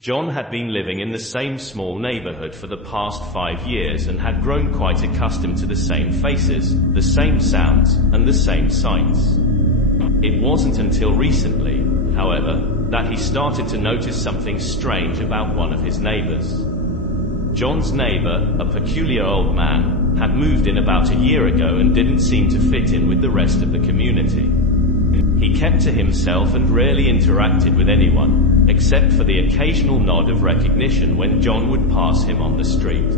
John had been living in the same small neighborhood for the past 5 years and had grown quite accustomed to the same faces, the same sounds, and the same sights. It wasn't until recently, however, that he started to notice something strange about one of his neighbors. John's neighbor, a peculiar old man, had moved in about a year ago and didn't seem to fit in with the rest of the community. He kept to himself and rarely interacted with anyone, except for the occasional nod of recognition when John would pass him on the street.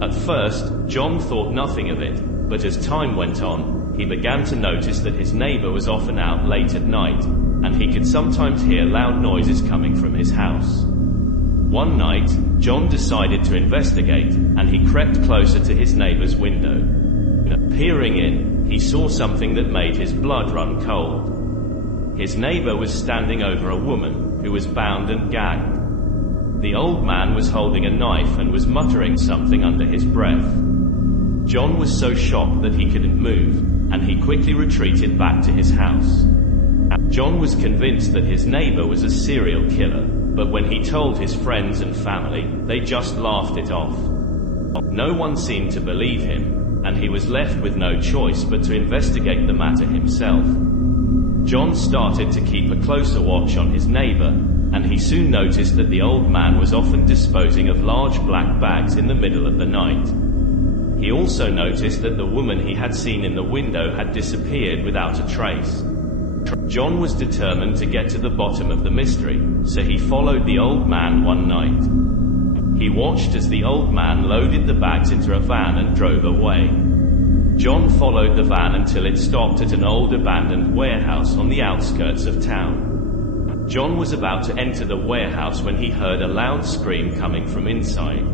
At first, John thought nothing of it, but as time went on, he began to notice that his neighbor was often out late at night, and he could sometimes hear loud noises coming from his house. One night, John decided to investigate, and he crept closer to his neighbor's window. Peering in, he saw something that made his blood run cold. His neighbor was standing over a woman, who was bound and gagged. The old man was holding a knife and was muttering something under his breath. John was so shocked that he couldn't move, and he quickly retreated back to his house. John was convinced that his neighbor was a serial killer, but when he told his friends and family, they just laughed it off. No one seemed to believe him, and he was left with no choice but to investigate the matter himself. John started to keep a closer watch on his neighbor, and he soon noticed that the old man was often disposing of large black bags in the middle of the night. He also noticed that the woman he had seen in the window had disappeared without a trace. John was determined to get to the bottom of the mystery, so he followed the old man one night. He watched as the old man loaded the bags into a van and drove away. John followed the van until it stopped at an old abandoned warehouse on the outskirts of town. John was about to enter the warehouse when he heard a loud scream coming from inside.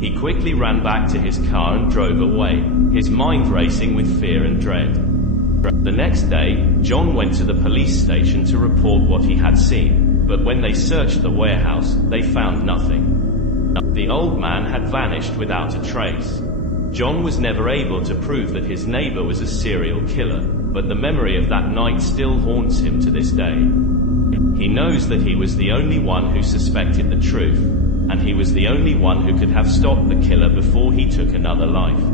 He quickly ran back to his car and drove away, his mind racing with fear and dread. The next day, John went to the police station to report what he had seen, but when they searched the warehouse, they found nothing. The old man had vanished without a trace. John was never able to prove that his neighbor was a serial killer, but the memory of that night still haunts him to this day. He knows that he was the only one who suspected the truth, and he was the only one who could have stopped the killer before he took another life.